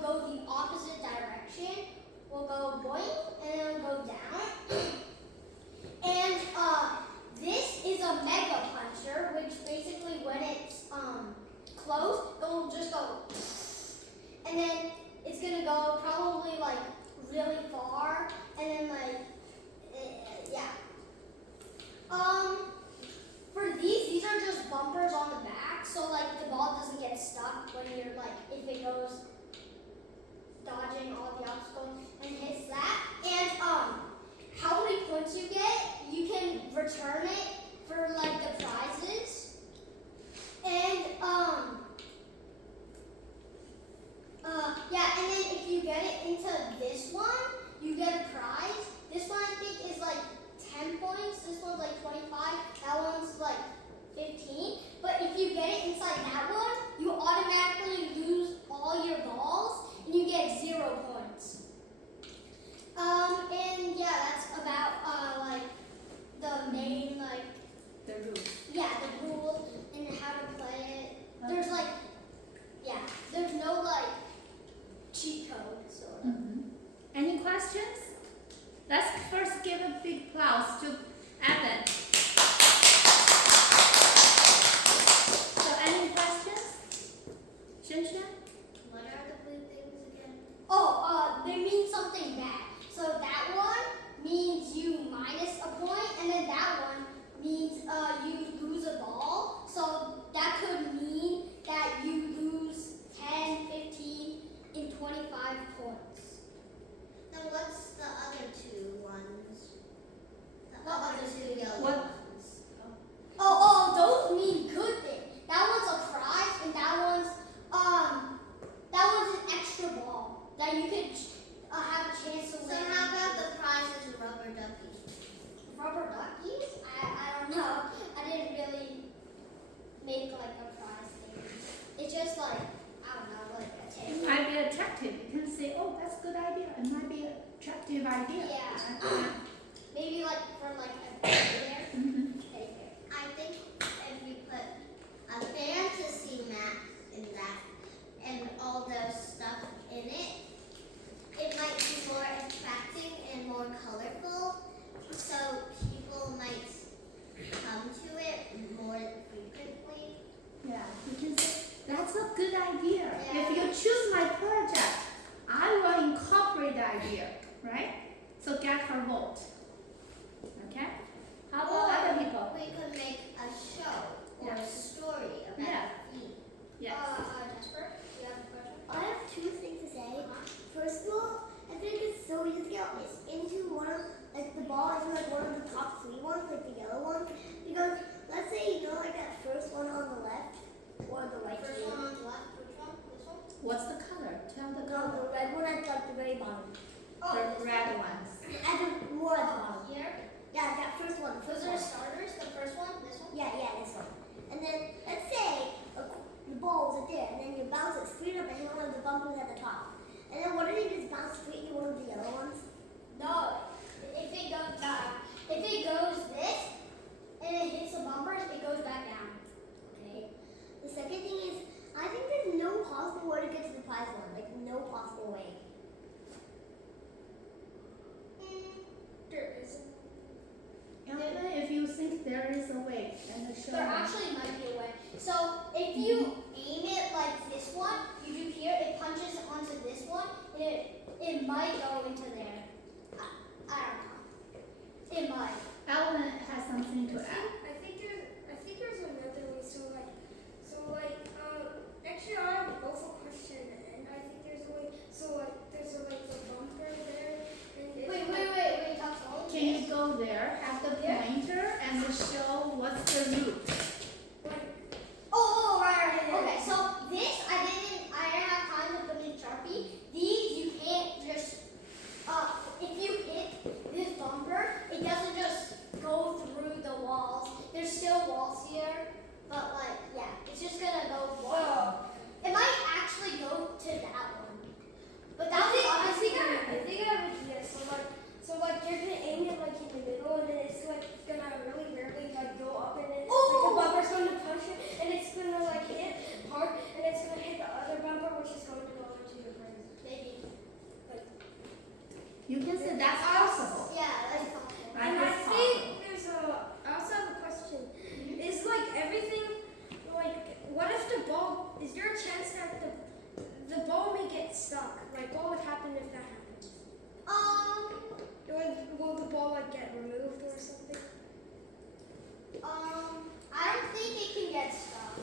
will go the opposite direction. We'll go boing, and then we'll go down. And this is a mega puncher, which basically when it's closed, it will just go, and then it's gonna go probably like really far, and then like yeah. For these are just bumpers on the back, so like the ball doesn't get stuck when you're like if it goes dodging all the obstacles and hits that. And how many points you get, you can return it for like the prizes. And yeah, and then if you get it into this one, you get a prize. This one I think is like 10 points. This one's like 25. That one's like 15. But if you get it inside that one, you automatically lose all your balls and you get 0 points. And yeah, that's about like the main like the rules. Yeah, the rules and how to play it. There's like there's no like cheat code sort of. Any questions? Let's first give a big applause to Evan. So any questions? Shen? What are the blue things again? Oh, they mean something bad. So that one means you minus a point, and then that one means you lose a ball. So that could mean that you lose 10, 15, and 25 points. Then what's the other two ones? The What other other two two? yellow What? ones. Oh, those mean good thing. That one's a prize, and that one's an extra ball that you could have a chance to So win. how about the prizes and rubber duckies? Rubber duckies? I don't know. I didn't really make like a prize thing. It's just like I don't know, like a It table. might be attractive. You can say, oh, that's a good idea. It might be an attractive idea. Yeah. Maybe like for like a bear. Teddy bear. I think if you put a fantasy map in that and all those stuff in it, it might be more attractive and more colorful, so people might come to it more frequently. Yeah, you can say, that's a good idea. Yeah. If you choose my project, I will incorporate the idea, right? So get her vote. Okay? How about other people? We could make a show or a story about Yeah. the theme. Yes. Jasper, do you have a question? I have two things to say. First of all, I think it's so easy to get into one of like the ball into like one of the top 3 ones, like the yellow one. Because let's say you know like that first one on the left or the right. First one on the left, which one? This one? What's the color? Tell the No, color. the red one at like the very bottom. The red ones. At the more at the bottom. Here? Yeah, that first one. The Those first are one. starters, the first one, this one? Yeah, this one. And then let's say the ball was there, and then you bounce it straight up and hit one of the bumpers at the top. And then what if you just bounce straight into one of the yellow ones? No. If it goes this and it hits the bumpers, it goes back down. Okay. The second thing is, I think there's no possible way to get to the prize one. Like, no possible way. There isn't. Even if you think there is a way, then show There me. actually might be a way. So if you aim it like this one, you do here, it punches onto this one, and it might go into there. I don't know. It might. Ellen has something to add. I think there's another way. Actually I have both a question and I think there's a way. So like that's possible. Yeah, that's possible. That And I is think possible. I also have a question. Is like everything, like, what if the ball, is there a chance that the ball may get stuck? Like, what would happen if that happens? Like, will the ball like get removed or something? I don't think it can get stuck.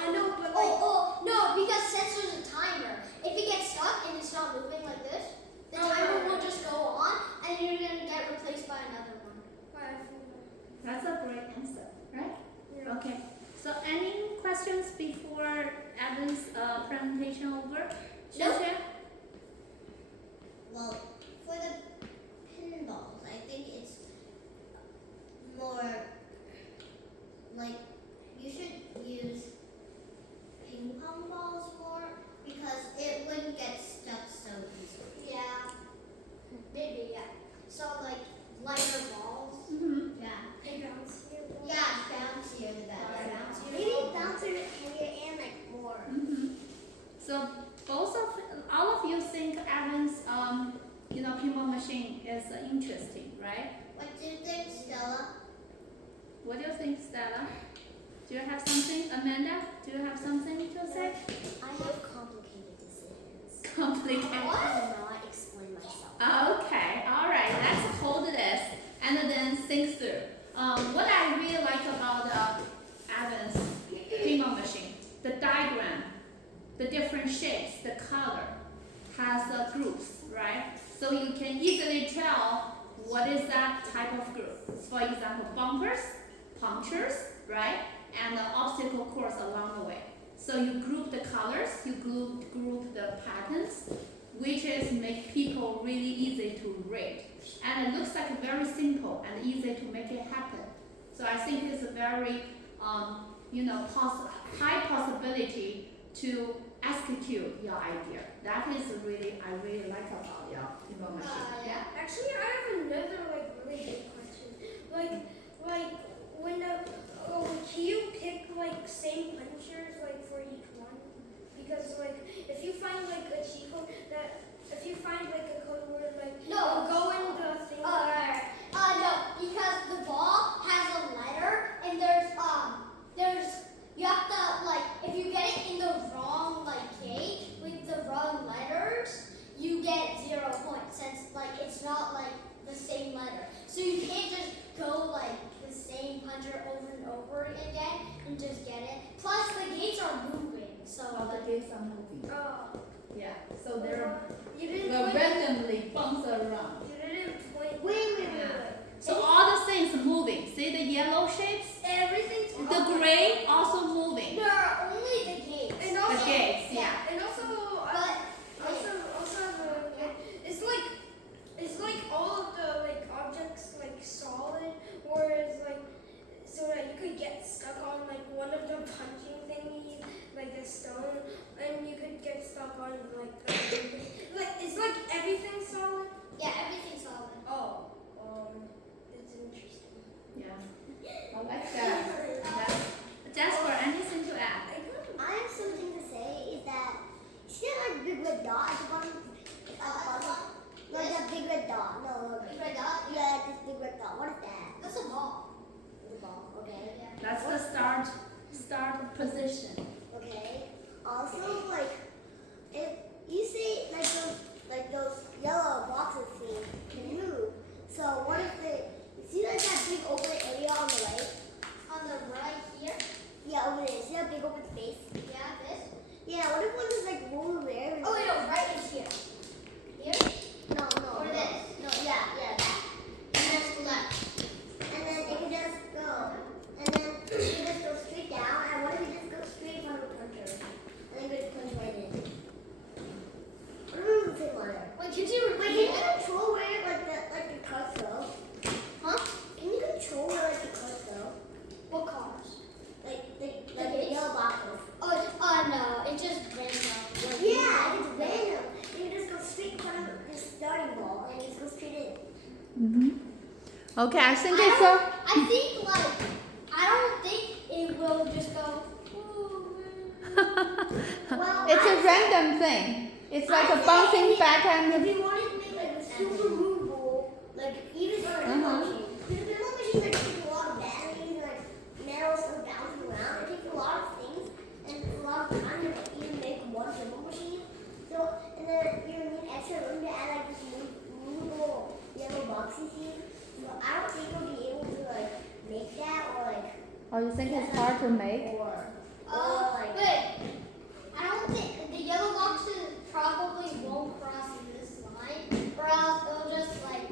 I know, but like, No, because since there's a timer, if it gets stuck and it's not moving like this, the timer will just go on and you're gonna get replaced by another one. That's a great answer, right? Yeah. Okay. So any questions before Evan's presentation over? Nope. Shazia? Well, for the pinballs, I think it's more like you should use ping pong balls more because it wouldn't get stuck so easily. Yeah. Maybe, yeah. So like lighter balls. Mm-hmm. Yeah. They bounce here. Yeah, bouncier the better. Maybe bouncer heavier and like more. Mm-hmm. So all of you think Evan's pinball machine is interesting, right? What do you think, Stella? What do you think, Stella? Do you have something, Amanda? Do you have something to say? I have complicated decisions. Complicated. I cannot explain myself. Okay, all right. Let's hold this and then think through. What I really like about Evan's pinball machine, the diagram, the different shapes, the color, has groups, right? So you can easily tell what is that type of group. For example, bumpers, punctures, right? And the obstacle course along the way. So you group the colors, you group the patterns, which is make people really easy to read. And it looks like very simple and easy to make it happen. So I think it's a very, high possibility to execute your idea. That is I really like about your pinball machine. Yeah. Actually, I have another like really big question. Like when can you pick like same punchers like for each one? Because like if you find like a cheat code that if you find like a code word like No. go in the thing. No, because the ball has a letter and there's you have to like if you get it in the wrong like gate with the wrong letters, you get 0 points since like it's not like the same letter. So you can't just go like the same puncher over and over again and just get it. Plus the gates are moving, so All the gates are moving. Yeah, so they're You didn't will point. randomly bounce around. You didn't point. Wait. So all the things moving. See the yellow shapes? Everything's The gray also moving. there are only the gates. And The also, gates, yeah. and also, it's like all of the like objects like solid, whereas like so that you could get stuck on like one of the punching thingies, like the stone, and you could get stuck on like it's like everything solid. Yeah, everything's solid. Oh, it's interesting. Yeah, I like that. Jasper, anything to add? I have something to say is that you see that like big red dot at the bottom? Like that big red dot. No. Big red dot? Yeah, this big red dot. What is that? That's a ball. The ball. Okay. Yeah. That's the start position. Okay. Also, like, if you see like those yellow boxes thing can move. So what if you see like that big open area on the right? On the right here. Yeah, over there. See that big open space? Yeah, this. Yeah. What if one is like over there? Oh wait, no, right is here. Here? No. Or this? No. Yeah. That. And then left. And then it can just go. And then it can just go straight down. And what if it just goes straight in front of the puncher? And then just punch right in. I don't know the same line. Wait, could you Wait, repeat can you it? control where like the cards go? Huh? Can you control where like the cards go? What cars? Like the gates? yellow boxes. Oh no, it just random. Yeah, it's random. You just go straight in front of the starting ball and just go straight in. Mm-hmm. Okay, I think I it's think like I don't think it will just go. Well, it's a random thing. It's like a bouncing back and if you wanted to make like a super movable like even for a pinball machine. Because a pinball machine like takes a lot of batteries and like metal stuff bouncing around. It takes a lot of things and a lot of time to like, even make one pinball machine. So and then you need extra room to add like this movable yellow boxy thing. So I don't think we'll be able to like make that or like Oh, you think it's hard to make? or like But I don't think the yellow boxes probably won't cross this line, or else they'll just like.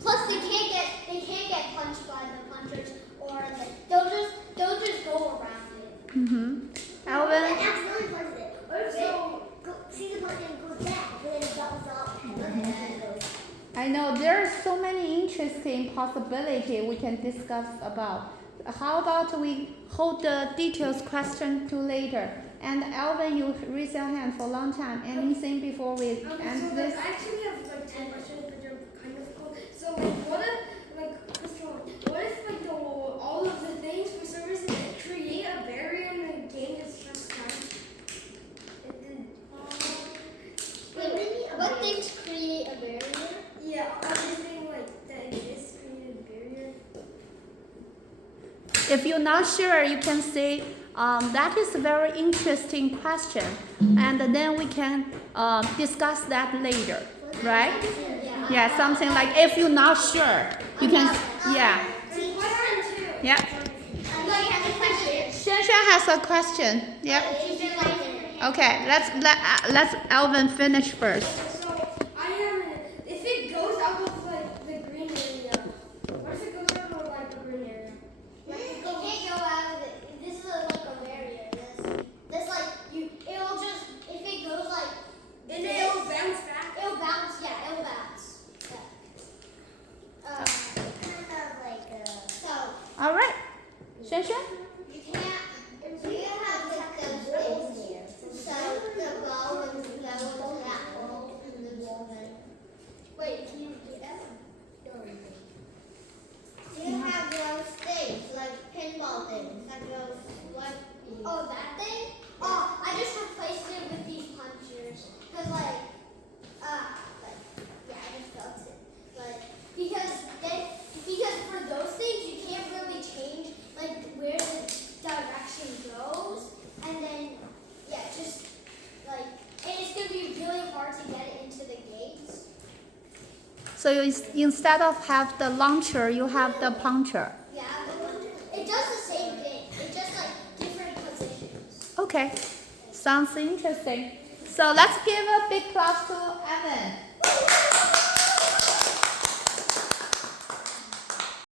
Plus, they can't get punched by the punchers, or they'll just go around it. Alvin? and accidentally punches it. Or if they go, see the punch and goes back, and then it doubles up and then it goes. I know there are so many interesting possibilities we can discuss about. How about we hold the details question to later? And Alvin, you raise your hand for a long time. Anything before we Okay, end so this? I actually have like 10 questions, but they're kind of cool. So like, what if like all of the things for some reason create a barrier in the game that's just done? What things create a barrier? Yeah, everything like that exists create a barrier. If you're not sure, you can say that is a very interesting question, and then we can discuss that later, right? Yeah, something like if you're not sure, you can, yeah, There's question 2. yeah. Xuan Xuan has a question. Yep. Okay, let's Alvin finish first. So I have if it goes out of like the green area, what if it goes out of like the green area? It can't go out of it. This is like a barrier. This like it'll just if it goes like And this, it'll bounce back. it'll bounce. Yeah, it'll bounce. Yeah. Kind of like So All right, Xuan Xuan. you can't. Do you have like those things here? So the ball would go into that hole in the wall. Wait, can you repeat that? Do you have those things, like pinball things, that go like Oh, that thing? Oh, I just replaced it with these punchers. Cause yeah, I just felt it. But because for those things you can't really change like where the direction goes, and then yeah, just like and it's gonna be really hard to get it into the gates. So instead of have the launcher, you have the puncher. Yeah, it does the same thing. It's just like different positions. Okay, sounds interesting. So let's give a big clap to Evan.